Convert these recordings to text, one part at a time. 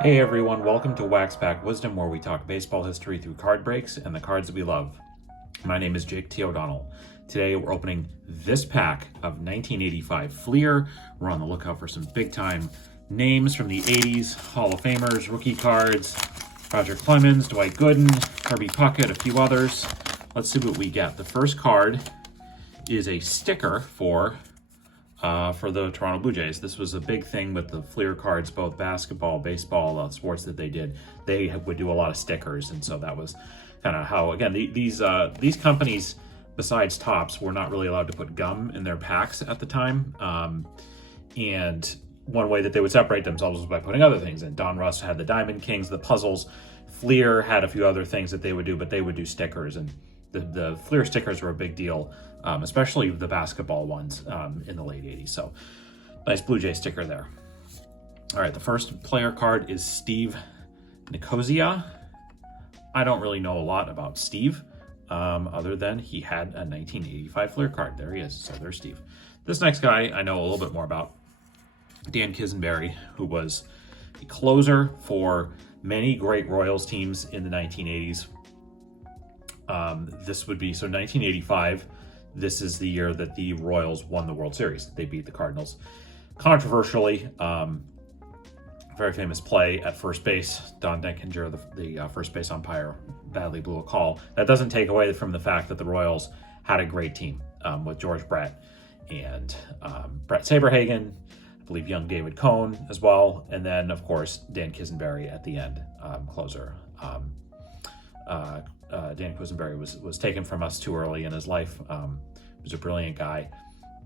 Hey everyone, welcome to Wax Pack Wisdom, where we talk baseball history through card breaks and the cards that we love. My name is Jake T. O'Donnell. Today we're opening this pack of 1985 Fleer. We're on the lookout for some big time names from the 80s, Hall of Famers, rookie cards, Roger Clemens, Dwight Gooden, Kirby Puckett, a few others. Let's see what we get. The first card is a sticker for the Toronto Blue Jays. This was a big thing with the Fleer cards, both basketball, baseball, sports that they did. They would do a lot of stickers, and so that was kind of how, again, these companies, besides Topps, were not really allowed to put gum in their packs at the time. And one way that they would separate themselves was by putting other things in. Don Russ had the Diamond Kings, the puzzles. Fleer had a few other things that they would do, but they would do stickers, and the Fleer stickers were a big deal, especially the basketball ones in the late 80s. So nice Blue Jay sticker there. All right, the first player card is Steve Nicosia. I don't really know a lot about Steve, other than he had a 1985 Fleer card. There he is. So there's Steve. This next guy I know a little bit more about. Dan Quisenberry, who was a closer for many great Royals teams in the 1980s. This would be, so 1985, this is the year that the Royals won the World Series. They beat the Cardinals. Controversially, very famous play at first base. Don Denkinger, the first base umpire, badly blew a call. That doesn't take away from the fact that the Royals had a great team with George Brett and Brett Saberhagen, I believe young David Cohn as well, and then, of course, Dan Quisenberry at the end, closer. Dan Quisenberry was taken from us too early in his life. He was a brilliant guy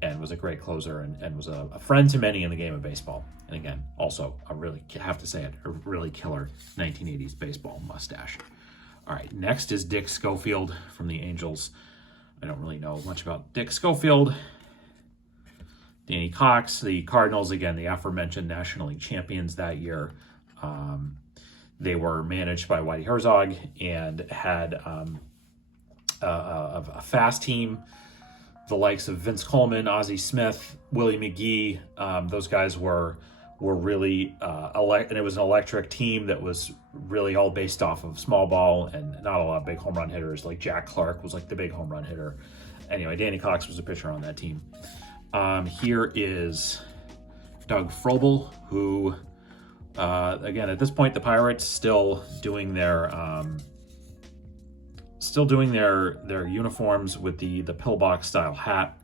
and was a great closer and was a friend to many in the game of baseball. And again, also a really killer 1980s baseball mustache. All right, next is Dick Schofield from the Angels. I don't really know much about Dick Schofield. Danny Cox, the Cardinals, again, the aforementioned National League champions that year. They were managed by Whitey Herzog and had a fast team, the likes of Vince Coleman, Ozzie Smith, Willie McGee. Those guys were really, and it was an electric team that was really all based off of small ball and not a lot of big home run hitters. Like Jack Clark was like the big home run hitter. Anyway, Danny Cox was a pitcher on that team. Here is Doug Frobel, who, again, at this point, the Pirates still doing their uniforms with the pillbox style hat,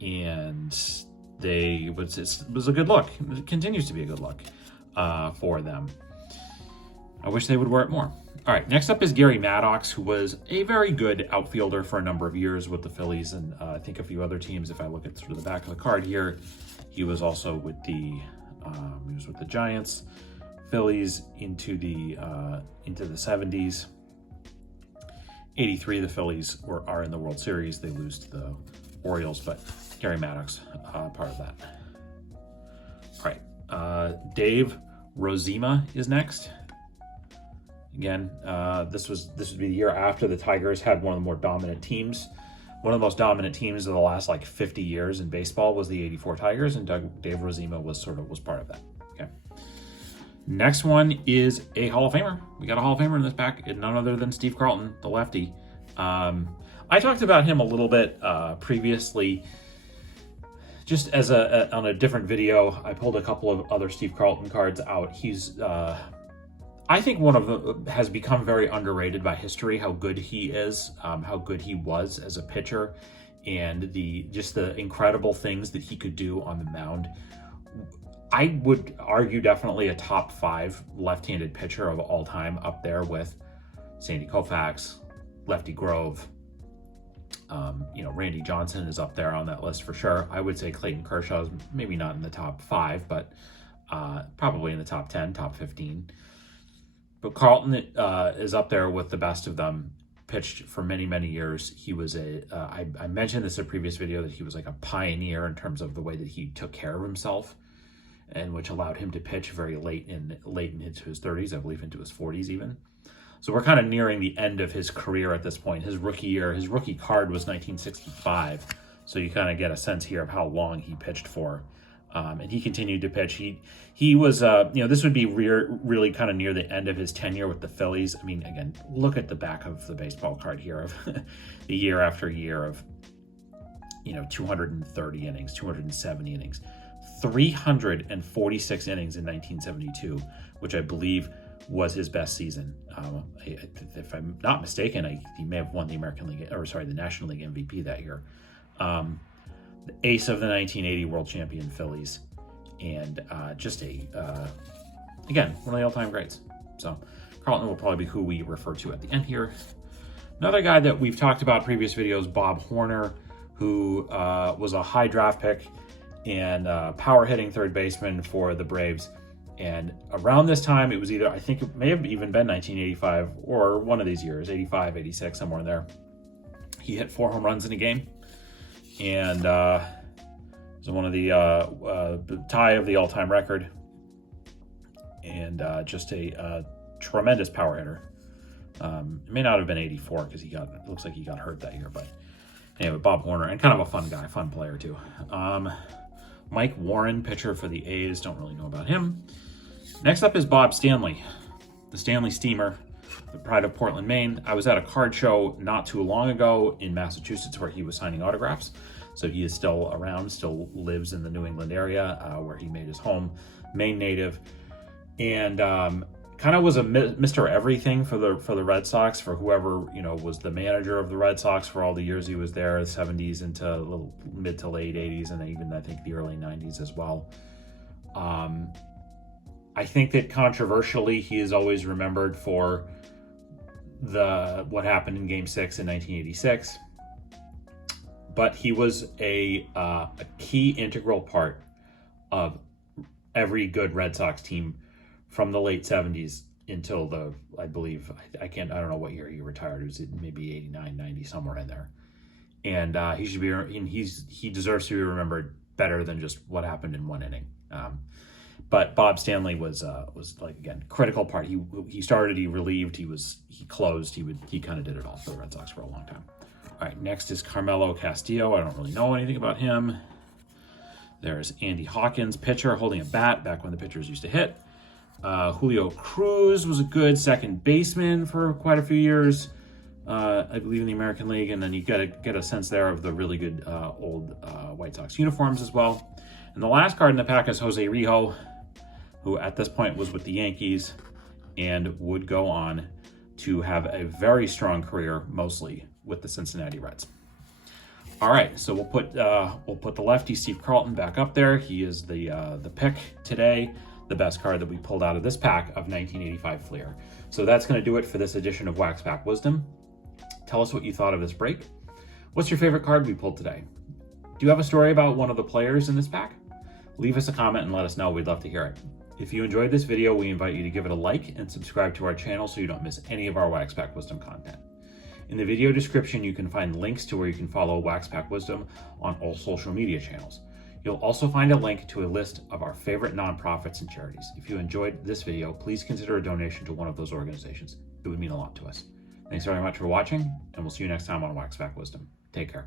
and it was a good look. It continues to be a good look for them. I wish they would wear it more. All right, next up is Gary Maddox, who was a very good outfielder for a number of years with the Phillies and I think a few other teams. If I look at through the back of the card here, he was also with the Giants, Phillies into the 70s. 83, the Phillies are in the World Series. They lose to the Orioles, but Gary Maddox part of that. All right, Dave Rozema is next. Again, this would be the year after the Tigers had one of the more dominant teams. One of the most dominant teams of the last 50 years in baseball was the '84 Tigers, and Dave Rozema was part of that. Okay. Next one is a Hall of Famer. We got a Hall of Famer in this pack, and none other than Steve Carlton, the lefty. I talked about him a little bit previously, just as on a different video. I pulled a couple of other Steve Carlton cards out. He's I think one of them has become very underrated by history, how good he is, how good he was as a pitcher, and the incredible things that he could do on the mound. I would argue definitely a top 5 left-handed pitcher of all time, up there with Sandy Koufax, Lefty Grove. Randy Johnson is up there on that list for sure. I would say Clayton Kershaw is maybe not in the top 5, but probably in the top 10, top 15. But Carlton is up there with the best of them. Pitched for many, many years. He was I mentioned this in a previous video, that he was like a pioneer in terms of the way that he took care of himself, and which allowed him to pitch very late into his 30s, I believe into his 40s even. So we're kind of nearing the end of his career at this point. His rookie year, his rookie card was 1965. So you kind of get a sense here of how long he pitched for. And he continued to pitch. He was, this would be really kind of near the end of his tenure with the Phillies. I mean, again, look at the back of the baseball card here of the year after year of, 230 innings, 270 innings, 346 innings in 1972, which I believe was his best season. If I'm not mistaken, he may have won the the National League MVP that year. The ace of the 1980 World Champion Phillies, and again, one of the all-time greats. So Carlton will probably be who we refer to at the end here. Another guy that we've talked about in previous videos, Bob Horner, who was a high draft pick and power hitting third baseman for the Braves. And around this time, it was either, I think it may have even been 1985 or one of these years, 85, 86, somewhere in there. He hit 4 home runs in a game. And was one of the tie of the all-time record, and just a tremendous power hitter. It may not have been 84 because it looks like he got hurt that year, but anyway, Bob Horner, and kind of a fun guy, fun player too. Mike Warren, pitcher for the A's, don't really know about him. Next up is Bob Stanley, the Stanley Steamer, the pride of Portland, Maine. I was at a card show not too long ago in Massachusetts where he was signing autographs. So he is still around, still lives in the New England area where he made his home, Maine native, and kind of was a Mr. Everything for the Red Sox, for whoever was the manager of the Red Sox for all the years he was there, the 70s into a little mid to late 80s, and even I think the early 90s as well. I think that controversially he is always remembered for what happened in Game 6 in 1986. But he was a key integral part of every good Red Sox team from the late 70s until I don't know what year he retired. It was maybe 89, 90, somewhere in there. And he deserves to be remembered better than just what happened in one inning. But Bob Stanley was like, again, critical part. He started, he relieved, he closed, he kind of did it all for the Red Sox for a long time. All right, next is Carmelo Castillo. I don't really know anything about him. There's Andy Hawkins, pitcher, holding a bat back when the pitchers used to hit. Julio Cruz was a good second baseman for quite a few years, I believe, in the American League. And then you get a sense there of the really good old White Sox uniforms as well. And the last card in the pack is Jose Rijo, who at this point was with the Yankees and would go on to have a very strong career, mostly with the Cincinnati Reds. All right, so we'll put the lefty Steve Carlton back up there. He is the pick today, the best card that we pulled out of this pack of 1985 Fleer. So that's going to do it for this edition of Wax Pack Wisdom. Tell us what you thought of this break. What's your favorite card we pulled today? Do you have a story about one of the players in this pack? Leave us a comment and let us know. We'd love to hear it. If you enjoyed this video, we invite you to give it a like and subscribe to our channel so you don't miss any of our Wax Pack Wisdom content. In the video description, you can find links to where you can follow Wax Pack Wisdom on all social media channels. You'll also find a link to a list of our favorite nonprofits and charities. If you enjoyed this video, please consider a donation to one of those organizations. It would mean a lot to us. Thanks very much for watching, and we'll see you next time on Wax Pack Wisdom. Take care.